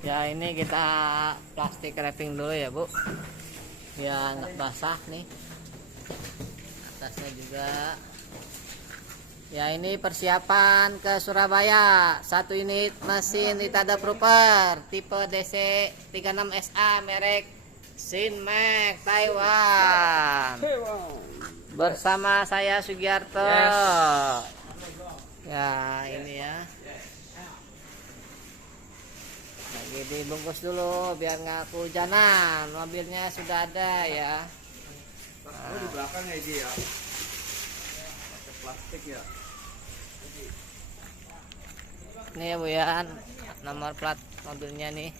Ya ini kita plastik wrapping dulu ya Bu, biar nggak basah nih. Atasnya juga. Ya ini persiapan ke Surabaya. 1 unit mesin Ritada Proper tipe DC 36SA merek Sinmax Taiwan. Bersama saya Sugiarto. Ya ini ya. Lagi dibungkus dulu biar nggak kehujanan. Mobilnya sudah ada ya. Oh, di belakang ya Ji ya. Pakai plastik ya. Ini ya Bu ya, nomor plat mobilnya nih.